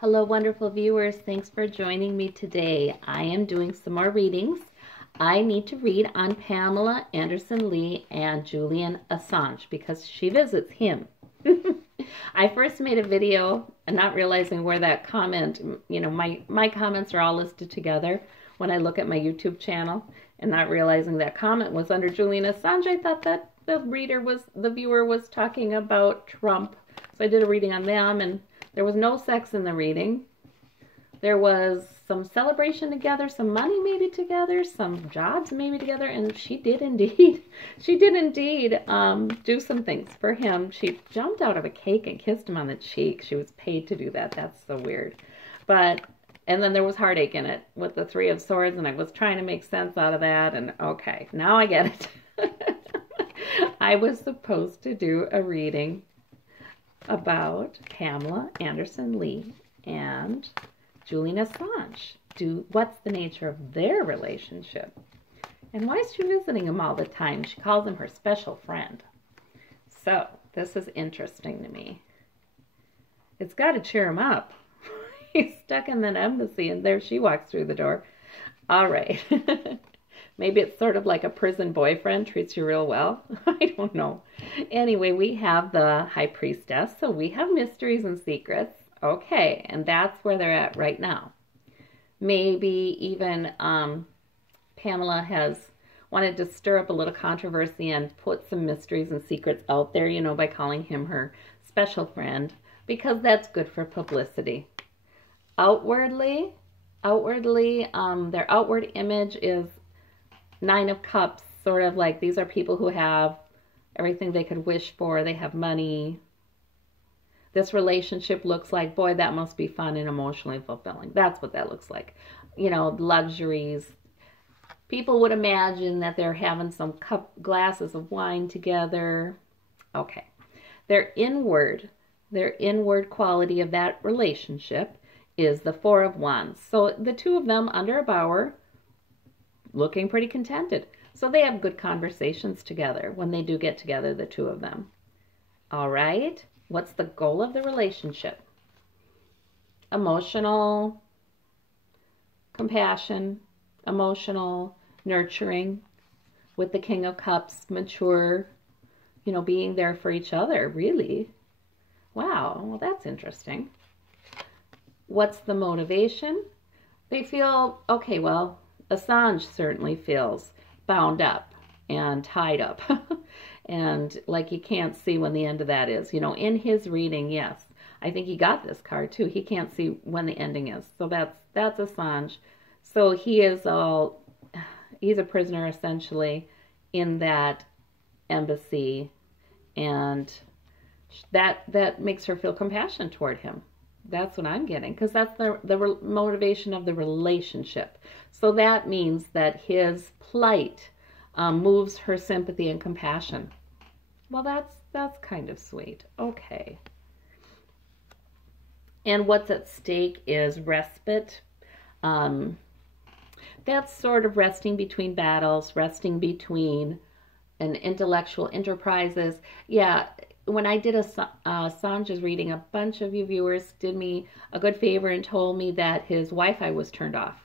Hello, wonderful viewers. Thanks for joining me today. I am doing some more readings. I need to read on Pamela Anderson Lee and Julian Assange because she visits him. I first made a video and not realizing where that comment, my comments are all listed together when I look at my YouTube channel, and not realizing that comment was under Julian Assange. I thought that the viewer was talking about Trump. So I did a reading on them, and there was no sex in the reading. There was some celebration together, some money maybe together, some jobs maybe together, and she did indeed do some things for him. She jumped out of a cake and kissed him on the cheek. She was paid to do that. That's so weird. And then there was heartache in it with the Three of Swords, and I was trying to make sense out of that, and okay, now I get it. I was supposed to do a reading about Pamela Anderson Lee and Julian Assange. What's the nature of their relationship? And why is she visiting him all the time? She calls him her special friend. So, this is interesting to me. It's got to cheer him up. He's stuck in that embassy, and there she walks through the door. All right. Maybe it's sort of like a prison boyfriend, treats you real well. I don't know. Anyway, we have the High Priestess, so we have mysteries and secrets. Okay, and that's where they're at right now. Maybe even Pamela has wanted to stir up a little controversy and put some mysteries and secrets out there, by calling him her special friend, because that's good for publicity. Outwardly, their outward image is Nine of Cups, sort of like these are people who have everything they could wish for. They have money. This relationship looks like, boy, that must be fun and emotionally fulfilling. That's what that looks like. Luxuries. People would imagine that they're having some glasses of wine together. Okay. Their inward quality of that relationship is the Four of Wands. So the two of them under a bower, looking pretty contented. So they have good conversations together when they do get together, the two of them. All right. What's the goal of the relationship? Emotional compassion, emotional nurturing with the King of Cups, mature, being there for each other, really. Wow. Well, that's interesting. What's the motivation? They feel, okay, well, Assange certainly feels bound up and tied up and like you can't see when the end of that is. In his reading, yes, I think he got this card too. He can't see when the ending is. So that's Assange. So he's a prisoner essentially in that embassy, and that makes her feel compassion toward him. That's what I'm getting, because that's the motivation of the relationship. So that means that his plight moves her sympathy and compassion. Well, that's kind of sweet. Okay. And what's at stake is respite. That's sort of resting between battles, resting between an intellectual enterprises. Yeah. When I did Assange's reading, a bunch of you viewers did me a good favor and told me that his Wi-Fi was turned off.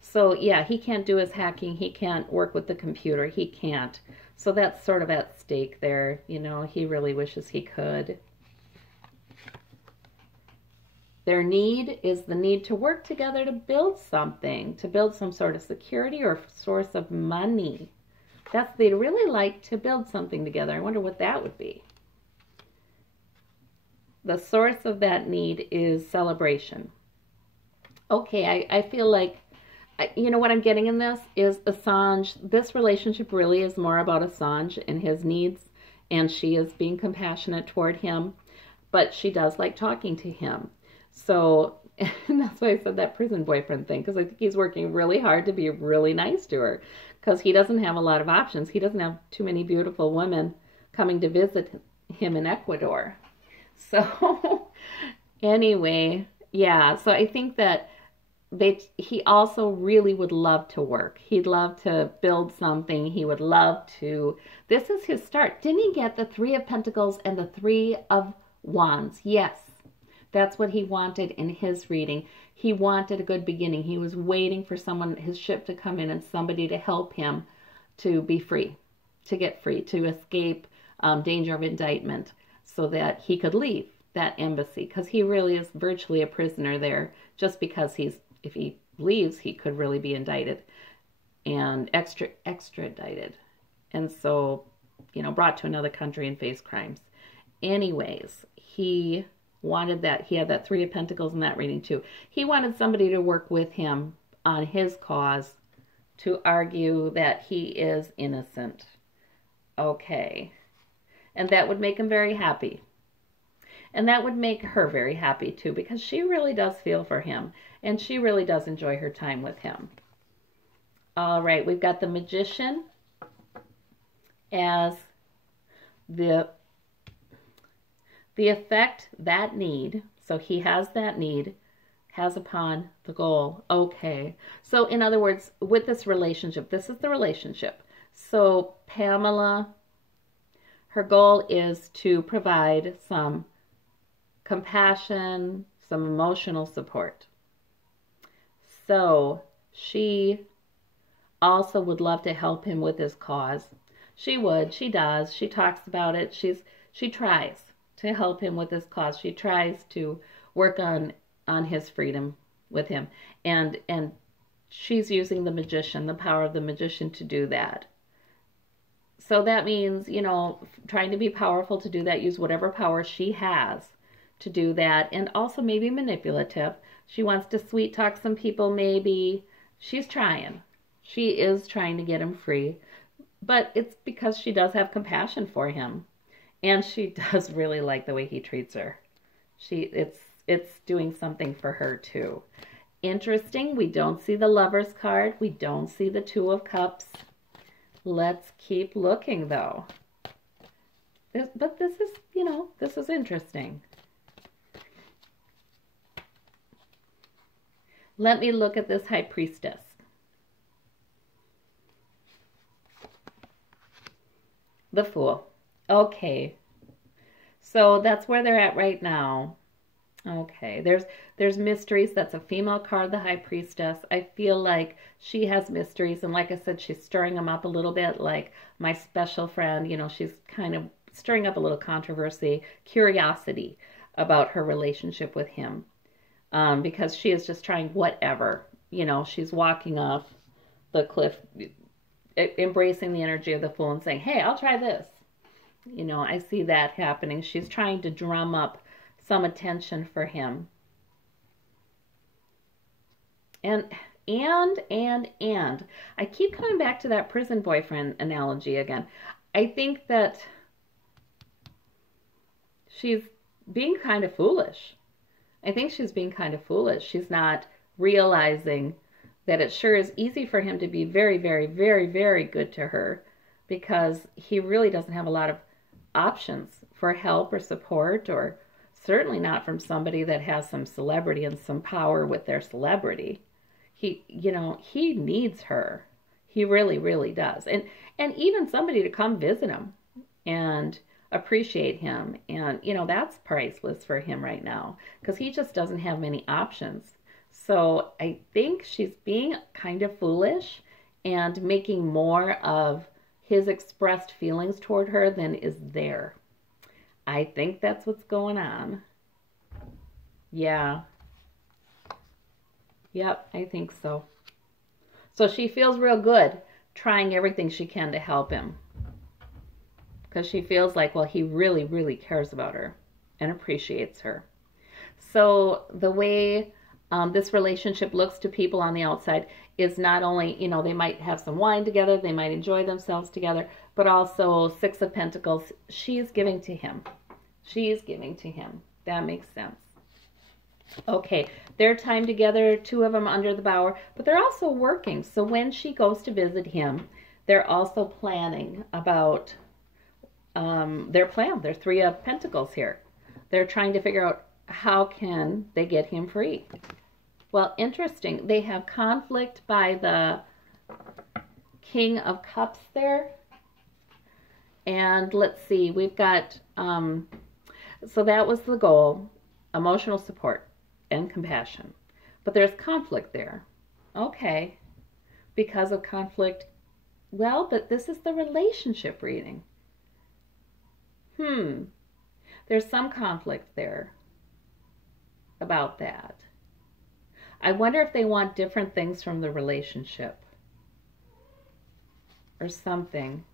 So yeah, he can't do his hacking. He can't work with the computer. He can't. So that's sort of at stake there. He really wishes he could. Their need is the need to work together to build something, to build some sort of security or source of money. They'd really like to build something together. I wonder what that would be. The source of that need is celebration. Okay, I feel like, what I'm getting in this is Assange. This relationship really is more about Assange and his needs, and she is being compassionate toward him, but she does like talking to him. So, and that's why I said that prison boyfriend thing, because I think he's working really hard to be really nice to her, because he doesn't have a lot of options. He doesn't have too many beautiful women coming to visit him in Ecuador. So anyway, yeah, so I think that he also really would love to work. He'd love to build something. He would love to, this is his start. Didn't he get the Three of Pentacles and the Three of Wands? Yes. That's what he wanted in his reading. He wanted a good beginning. He was waiting for someone, his ship to come in and somebody to help him to be free, to get free, to escape danger of indictment so that he could leave that embassy, because he really is virtually a prisoner there, just because if he leaves, he could really be indicted and extradited. And so, brought to another country and face crimes. Anyways, he wanted that. He had that Three of Pentacles in that reading too. He wanted somebody to work with him on his cause to argue that he is innocent. Okay. And that would make him very happy. And that would make her very happy too, because she really does feel for him. And she really does enjoy her time with him. All right, we've got the Magician as the effect that need, so he has that need, has upon the goal. Okay, so in other words, with this relationship, this is the relationship. So Pamela, her goal is to provide some compassion, some emotional support. So she also would love to help him with his cause. She would, she does, she talks about it, she tries to help him with his cause. She tries to work on his freedom with him. And she's using the Magician, the power of the Magician to do that. So that means, trying to be powerful to do that, use whatever power she has to do that, and also maybe manipulative. She wants to sweet talk some people, maybe. She's trying. She is trying to get him free. But it's because she does have compassion for him. And she does really like the way he treats her. It's doing something for her too. Interesting, we don't see the Lover's card. We don't see the Two of Cups. Let's keep looking though. But this is, this is interesting. Let me look at this High Priestess. The Fool. Okay. So that's where they're at right now. Okay. There's mysteries. That's a female card, the High Priestess. I feel like she has mysteries. And like I said, she's stirring them up a little bit, like my special friend. She's kind of stirring up a little controversy, curiosity about her relationship with him. Because she is just trying whatever. She's walking off the cliff, embracing the energy of the Fool and saying, hey, I'll try this. I see that happening. She's trying to drum up some attention for him. And I keep coming back to that prison boyfriend analogy again. I think that she's being kind of foolish. I think she's being kind of foolish. She's not realizing that it sure is easy for him to be very, very, very, very good to her, because he really doesn't have a lot of options for help or support, or certainly not from somebody that has some celebrity and some power with their celebrity. He needs her. He really, really does. And even somebody to come visit him and appreciate him. And, that's priceless for him right now, because he just doesn't have many options. So I think she's being kind of foolish and making more of his expressed feelings toward her than is there. I think that's what's going on. Yeah. Yep, I think so. So she feels real good trying everything she can to help him, because she feels like, well, he really, really cares about her and appreciates her. So the way this relationship looks to people on the outside is not only, they might have some wine together, they might enjoy themselves together, but also Six of Pentacles, she's giving to him. She's giving to him. That makes sense. Okay, their time together, two of them under the bower, but they're also working. So when she goes to visit him, they're also planning about their plan. They're Three of Pentacles here. They're trying to figure out how can they get him free. Well, interesting. They have conflict by the King of Cups there. And let's see, we've got, so that was the goal. emotional support and compassion. But there's conflict there. Okay. Because of conflict, well, but this is the relationship reading. There's some conflict there about that. I wonder if they want different things from the relationship or something.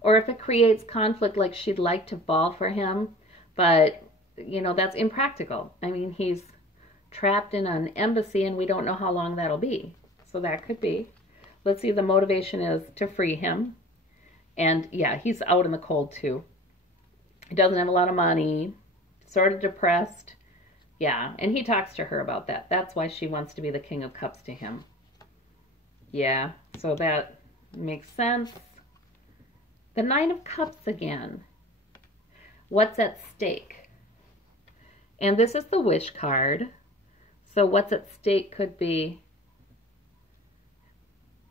Or if it creates conflict, like she'd like to fall for him, but, you know, that's impractical. I mean, he's trapped in an embassy and we don't know how long that'll be. So that could be. Let's see, the motivation is to free him. And yeah, he's out in the cold too. He doesn't have a lot of money, sort of depressed. Yeah, and he talks to her about that. That's why she wants to be the King of Cups to him. Yeah, so that makes sense. The Nine of Cups again. What's at stake? And this is the wish card. So what's at stake could be,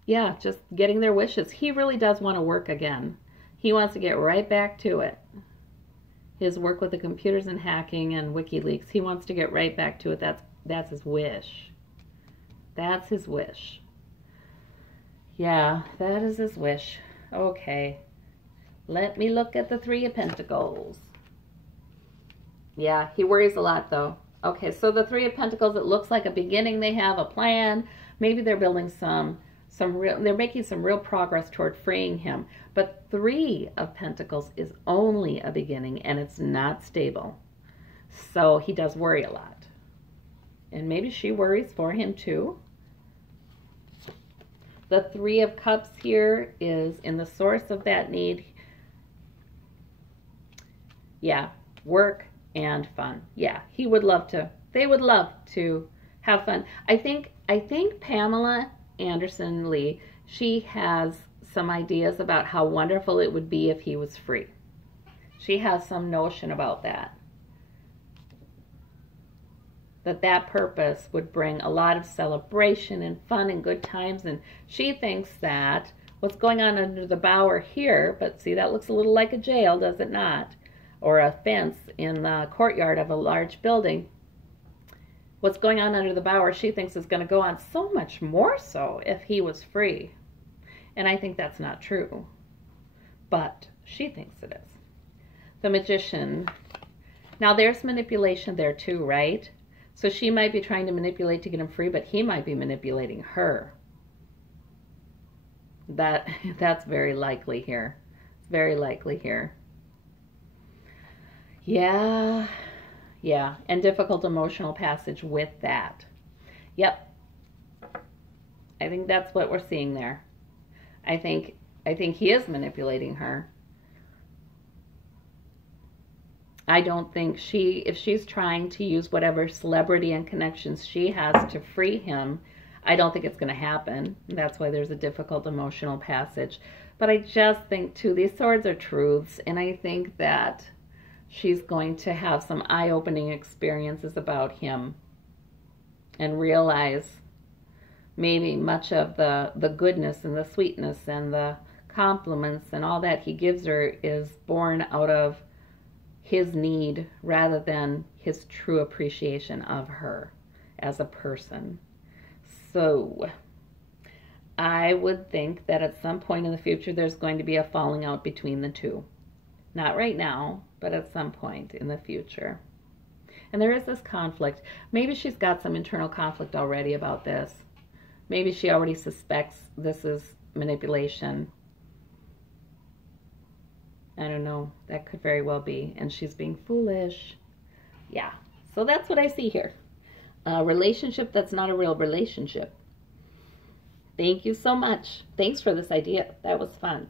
yeah, just getting their wishes. He really does want to work again. He wants to get right back to it. His work with the computers and hacking and WikiLeaks, he wants to get right back to it. That's his wish. That's his wish. Yeah, that is his wish. Okay. Let me look at the Three of Pentacles. Yeah, he worries a lot though. Okay, so the Three of Pentacles, it looks like a beginning. They have a plan. Maybe they're building they're making some real progress toward freeing him. But Three of Pentacles is only a beginning and it's not stable. So he does worry a lot. And maybe she worries for him too. The Three of Cups here is in the source of that need. Yeah, work and fun. Yeah, he would love to. They would love to have fun. I think Pamela Anderson Lee, she has some ideas about how wonderful it would be if he was free. She has some notion about that. That purpose would bring a lot of celebration and fun and good times. And she thinks that what's going on under the bower here, but see, that looks a little like a jail, does it not? Or a fence in the courtyard of a large building. What's going on under the bower, she thinks is going to go on so much more so if he was free. And I think that's not true. But she thinks it is. The Magician. Now there's manipulation there too, right? So she might be trying to manipulate to get him free, but he might be manipulating her. That's very likely here. It's very likely here. Yeah. Yeah, and difficult emotional passage with that. Yep. I think that's what we're seeing there. I think he is manipulating her. I don't think if she's trying to use whatever celebrity and connections she has to free him, I don't think it's going to happen. That's why there's a difficult emotional passage. But I just think too, these swords are truths, and I think that she's going to have some eye-opening experiences about him and realize maybe much of the goodness and the sweetness and the compliments and all that he gives her is born out of his need rather than his true appreciation of her as a person. So I would think that at some point in the future there's going to be a falling out between the two. Not right now, but at some point in the future. And there is this conflict. Maybe she's got some internal conflict already about this. Maybe she already suspects this is manipulation. I don't know. That could very well be. And she's being foolish. Yeah. So that's what I see here. A relationship that's not a real relationship. Thank you so much. Thanks for this idea. That was fun.